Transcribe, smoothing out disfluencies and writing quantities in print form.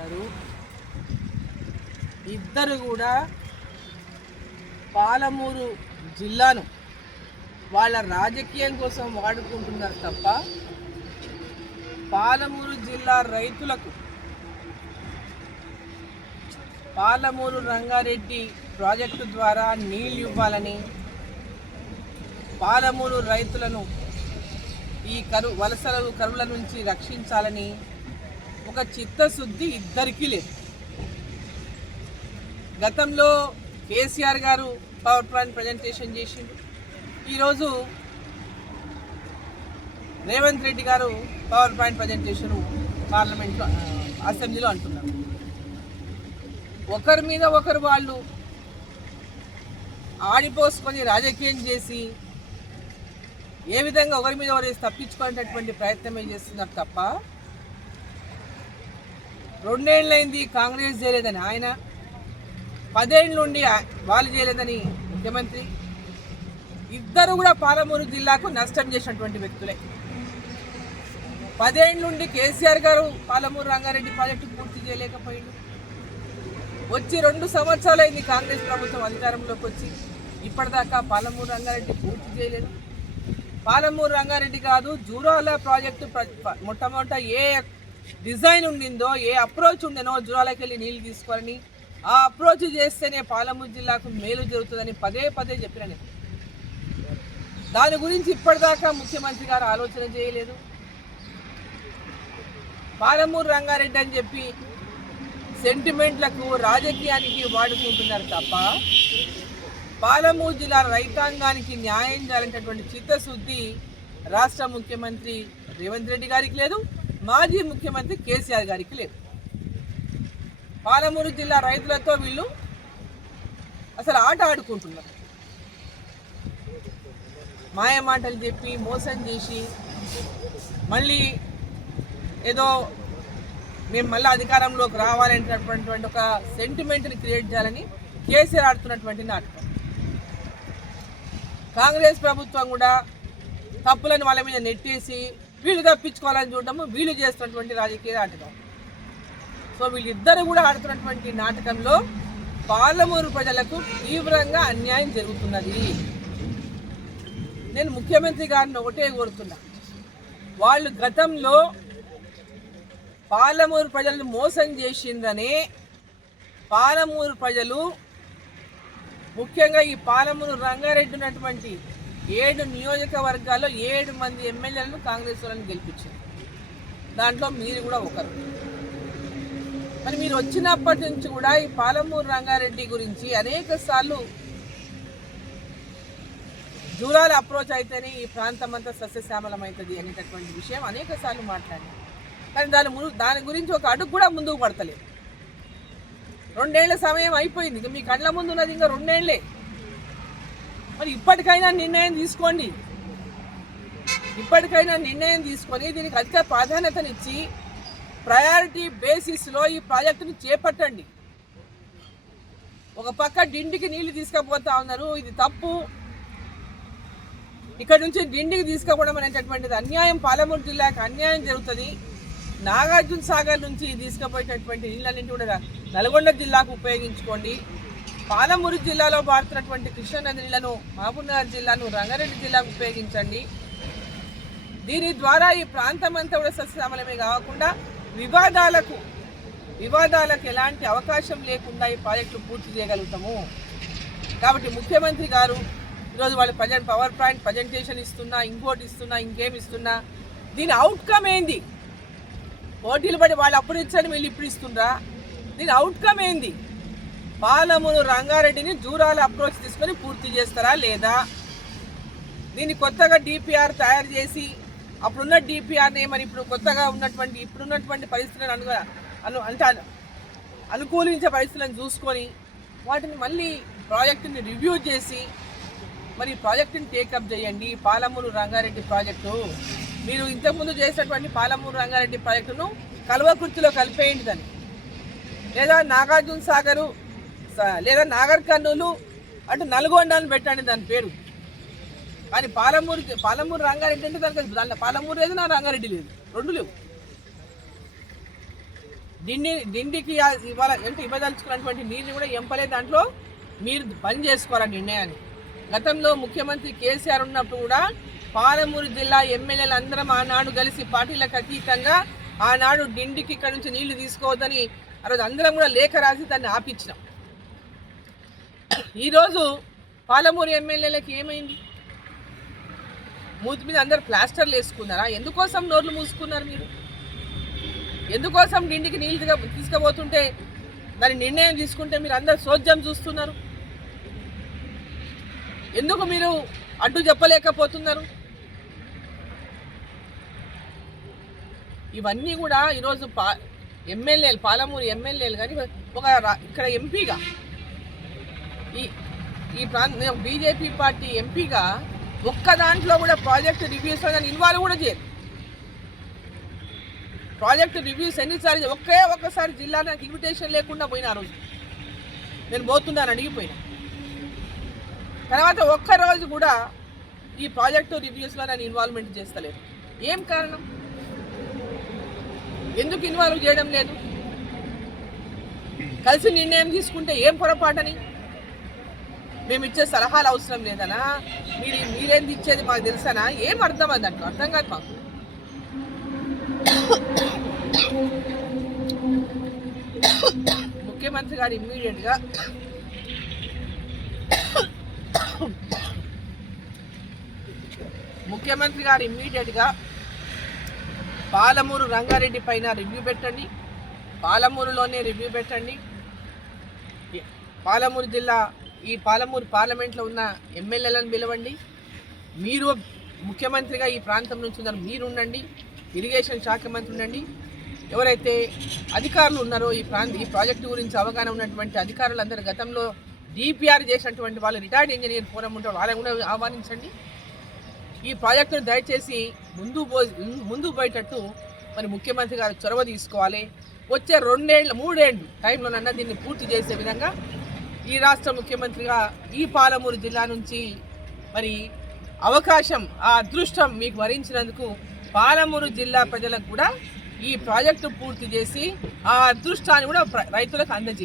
గారు ఇద్దరు కూడా పాలమూరు జిల్లాను వాళ్ళ రాజకీయం కోసం వాడుకుంటున్నారు తప్ప పాలమూరు జిల్లా రైతులకు పాలమూరు రంగారెడ్డి ప్రాజెక్టు ద్వారా నీళ్లు ఇవ్వాలని, పాలమూరు రైతులను ఈ కరువుల నుంచి రక్షించాలని ఒక చిత్తశుద్ధి ఇద్దరికీ లేదు. గతంలో కేసీఆర్ గారు పవర్ ప్లాంట్ ప్రజెంటేషన్ చేసిండు, ఈరోజు రేవంత్ రెడ్డి గారు పవర్ పాయింట్ ప్రజెంటేషన్ పార్లమెంట్లో అసెంబ్లీలో అంటున్నారు. ఒకరి మీద ఒకరు వాళ్ళు ఆడిపోసుకొని రాజకీయం చేసి ఏ విధంగా ఒకరి మీద ఒకరు తప్పించుకునేటటువంటి ప్రయత్నమే చేస్తున్నారు తప్ప 2 ఏళ్ళైంది కాంగ్రెస్ చేయలేదని ఆయన, 10 ఏళ్ళ నుండి వాళ్ళు చేయలేదని ముఖ్యమంత్రి, ఇద్దరు కూడా పాలమూరు జిల్లాకు నష్టం చేసినటువంటి వ్యక్తులే. 10 ఏళ్ళ నుండి కేసీఆర్ గారు పాలమూరు రంగారెడ్డి ప్రాజెక్టు పూర్తి చేయలేకపోయిండు. వచ్చి 2 సంవత్సరాలు అయింది కాంగ్రెస్ ప్రభుత్వం అధికారంలోకి వచ్చి, ఇప్పటిదాకా పాలమూరు రంగారెడ్డి పూర్తి చేయలేదు. పాలమూరు రంగారెడ్డి కాదు, జూరాల ప్రాజెక్టు మొట్టమొదట ఏ డిజైన్ ఉండిందో, ఏ అప్రోచ్ ఉండేనో జూరాలకి వెళ్ళి నీళ్ళు తీసుకోవాలని, ఆ అప్రోచ్ చేస్తేనే పాలమూరు జిల్లాకు మేలు జరుగుతుందని పదే పదే చెప్పిన నేను. దాని గురించి ఇప్పటిదాకా ముఖ్యమంత్రి గారు ఆలోచన చేయలేదు. పాలమూరు రంగారెడ్డి అని చెప్పి సెంటిమెంట్లకు రాజకీయానికి వాడుకుంటున్నారు తప్ప పాలమూరు జిల్లా రైతాంగానికి న్యాయం చేయాలనేటటువంటి చిత్తశుద్ధి రాష్ట్ర ముఖ్యమంత్రి రేవంత్ రెడ్డి గారికి లేదు, మాజీ ముఖ్యమంత్రి కేసీఆర్ గారికి లేదు. పాలమూరు జిల్లా రైతులతో వీళ్ళు అసలు ఆట ఆడుకుంటున్నారు. మాయ మాటలు చెప్పి మోసం చేసి మళ్ళీ ఏదో మేము మళ్ళీ అధికారంలోకి రావాలనేటటువంటి ఒక సెంటిమెంట్ని క్రియేట్ చేయాలని కేసీఆర్ ఆడుతున్నటువంటి నాటకం. కాంగ్రెస్ ప్రభుత్వం కూడా తప్పులను వాళ్ళ మీద నెట్టేసి వీళ్ళు తప్పించుకోవాలని చూడటము వీళ్ళు చేస్తున్నటువంటి రాజకీయ నాటకం. సో వీళ్ళిద్దరు కూడా ఆడుతున్నటువంటి నాటకంలో పాలమూరు ప్రజలకు తీవ్రంగా అన్యాయం జరుగుతున్నది. నేను ముఖ్యమంత్రి గారిని ఒకటే కోరుతున్నా, వాళ్ళు గతంలో పాలమూరు ప్రజలను మోసం చేసిందనే పాలమూరు ప్రజలు, ముఖ్యంగా ఈ పాలమూరు రంగారెడ్డి ఉన్నటువంటి 7 నియోజకవర్గాల్లో 7 మంది ఎమ్మెల్యేలను కాంగ్రెస్ వాళ్ళని గెలిపించారు. దాంట్లో మీరు కూడా ఒకరు. మరి మీరు వచ్చినప్పటి నుంచి కూడా ఈ పాలమూరు రంగారెడ్డి గురించి అనేక సార్లు జూరాల అప్రోచ్ అయితేనే ఈ ప్రాంతం అంతా సస్యశ్యామలమవుతుంది అనేటటువంటి విషయం అనేక సార్లు మాట్లాడారు. కానీ దాని గురించి ఒక అడుగు కూడా ముందుకు పడతలేదు. 2 ఏళ్ల సమయం అయిపోయింది, ఇంకా మీ కళ్ళ ముందు ఉన్నది ఇంకా 2 ఏళ్లే. మరి ఇప్పటికైనా నిర్ణయం తీసుకోండి, దీనికి అధిక ప్రాధాన్యతనిచ్చి ప్రయారిటీ బేసిస్లో ఈ ప్రాజెక్టును చేపట్టండి. ఒక పక్క డిండికి నీళ్లు తీసుకుపోతా ఉన్నారు, ఇది తప్పు. ఇక్కడ నుంచి డిండికి తీసుకుపోవడం అనేటటువంటిది అన్యాయం, పాలమూరు జిల్లాకు అన్యాయం జరుగుతుంది. నాగార్జున సాగర్ నుంచి తీసుకుపోయేటటువంటి నీళ్ళన్నింటి కూడా నల్గొండ జిల్లాకు ఉపయోగించుకోండి. పాలమూరు జిల్లాలో పారుతున్నటువంటి కృష్ణానది నీళ్లను మహబూబ్నగర్ జిల్లాను రంగారెడ్డి జిల్లాకు ఉపయోగించండి. దీని ద్వారా ఈ ప్రాంతం అంతా కూడా సస్యశ్యామలమే కాకుండా వివాదాలకు ఎలాంటి అవకాశం లేకుండా ఈ ప్రాజెక్టులు పూర్తి చేయగలుగుతాము. కాబట్టి ముఖ్యమంత్రి గారు ఈరోజు వాళ్ళు పవర్ పాయింట్ ప్రజెంటేషన్ ఇస్తున్నా, ఇంకోటి ఇస్తున్నా, ఇంకేమి ఇస్తున్నా, దీని అవుట్కమ్ ఏంది? పోటీలు పడి వాళ్ళు అప్పుడు ఇచ్చని వీళ్ళు ఇప్పుడు ఇస్తుండ్రా? దీని అవుట్కమ్ ఏంది? పాలమూరు రంగారెడ్డిని జూరాల అప్రోచ్ తీసుకొని పూర్తి చేస్తారా లేదా? దీన్ని కొత్తగా డిపిఆర్ తయారు చేసి అప్పుడున్న డిపిఆర్ని మరి ఇప్పుడు కొత్తగా ఇప్పుడున్నటువంటి పరిస్థితులను అనుకూలించే పరిస్థితులను చూసుకొని వాటిని మళ్ళీ ప్రాజెక్టుని రివ్యూ చేసి మరి ప్రాజెక్టుని టేకప్ చేయండి. పాలమూరు రంగారెడ్డి ప్రాజెక్టు మీరు ఇంతకుముందు చేసినటువంటి పాలమూరు రంగారెడ్డి ప్రాజెక్టును కల్వకుర్తిలో కలిపేయండి దాన్ని, లేదా నాగార్జున సాగరు లేదా నాగర్ కర్నూలు అటు నల్గొండని పెట్టండి దాని పేరు. కానీ పాలమూరు రంగారెడ్డి అంటే దాంట్లో పాలమూరు లేదు, నా రంగారెడ్డి లేదు, 2 లేవు. దిండికి ఇవాళ అంటే ఇవ్వదలుచుకున్నటువంటి నీరుని కూడా ఎంపలే దాంట్లో మీరు పని చేసుకోవాలి నిర్ణయాన్ని. గతంలో ముఖ్యమంత్రి కేసీఆర్ ఉన్నప్పుడు కూడా పాలమూరు జిల్లా ఎమ్మెల్యేలు అందరం ఆనాడు కలిసి పార్టీలకు అతీతంగా ఆనాడు దిండికి ఇక్కడ నుంచి నీళ్లు తీసుకోవద్దని ఆ రోజు అందరం కూడా లేఖ రాసి దాన్ని ఆపించినాం. ఈరోజు పాలమూరు ఎమ్మెల్యేలకి ఏమైంది? మూతి మీద అందరు ప్లాస్టర్లు వేసుకున్నారా? ఎందుకోసం నోర్లు మూసుకున్నారు మీరు? ఎందుకోసం దిండికి నీళ్ళు తీసుకుపోతుంటే దాని నిర్ణయం తీసుకుంటే మీరు అందరు సోద్యం చూస్తున్నారు? ఎందుకు మీరు అడ్డు చెప్పలేకపోతున్నారు? ఇవన్నీ కూడా ఈరోజు ఎమ్మెల్యేలు, పాలమూరు ఎమ్మెల్యేలు కానీ ఒక ఇక్కడ ఎంపీగా ఈ ప్రాంత బీజేపీ పార్టీ ఎంపీగా ఒక్క దాంట్లో కూడా ప్రాజెక్ట్ రివ్యూస్ ఇన్వాల్వ్ కూడా చేయరు. ప్రాజెక్ట్ రివ్యూస్ ఎన్నిసార్లు ఒక్కసారి జిల్లా నాకు ఇన్విటేషన్ లేకుండా పోయిన రోజు నేను పోతున్నాను అడిగిపోయినా. తర్వాత ఒక్కరోజు కూడా ఈ ప్రాజెక్టు రివ్యూస్లో నేను ఇన్వాల్వ్మెంట్ చేస్తలేదు. ఏం కారణం? ఎందుకు ఇన్వాల్వ్ చేయడం లేదు? కలిసి నిర్ణయం తీసుకుంటే ఏం పొరపాటని? మేము ఇచ్చే సలహాలు అవసరం లేదనా? మీరేంది ఇచ్చేది మాకు తెలుసానా? ఏం అర్థం అదంటూ అర్థం కాదు మాకు. ముఖ్యమంత్రి గారు ఇమ్మీడియట్గా పాలమూరు రంగారెడ్డి పైన రివ్యూ పెట్టండి. పాలమూరులోనే రివ్యూ పెట్టండి. పాలమూరు జిల్లా ఈ పాలమూరు పార్లమెంట్లో ఉన్న ఎమ్మెల్యేలను పిలవండి. మీరు ముఖ్యమంత్రిగా ఈ ప్రాంతం నుంచి ఉన్నారు, మీరు ఉండండి. ఇరిగేషన్ శాఖ మంత్రి ఉండండి. ఎవరైతే అధికారులు ఉన్నారో ఈ ప్రాజెక్టు గురించి అవగాహన ఉన్నటువంటి అధికారులందరూ గతంలో డిపిఆర్ చేసినటువంటి వాళ్ళు రిటైర్డ్ ఇంజనీర్ ఫోరం ఉంటారు, వాళ్ళని కూడా ఆహ్వానించండి. ఈ ప్రాజెక్టును దయచేసి ముందు పోయేటట్టు మరి ముఖ్యమంత్రి గారు చొరవ తీసుకోవాలి. వచ్చే 2-3 టైంలోనన్నా దీన్ని పూర్తి చేసే విధంగా ఈ రాష్ట్ర ముఖ్యమంత్రిగా ఈ పాలమూరు జిల్లా నుంచి మరి అవకాశం, ఆ అదృష్టం మీకు వరించినందుకు పాలమూరు జిల్లా ప్రజలకు కూడా ఈ ప్రాజెక్టు పూర్తి చేసి ఆ అదృష్టాన్ని కూడా రైతులకు అందజేయాలి.